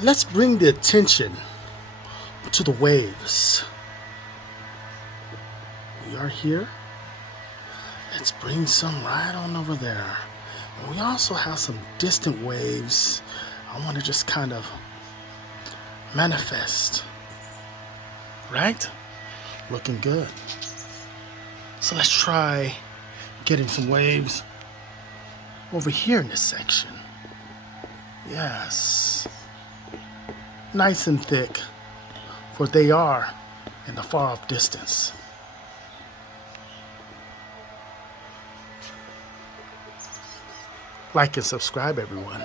Let's bring the attention to the waves. We are here. Let's bring some right on over there. And we also have some distant waves I want to just kind of manifest. Right? Looking good. So let's try getting some waves over here in this section. Yes. Nice and thick, for they are in the far off distance. Like and subscribe, everyone.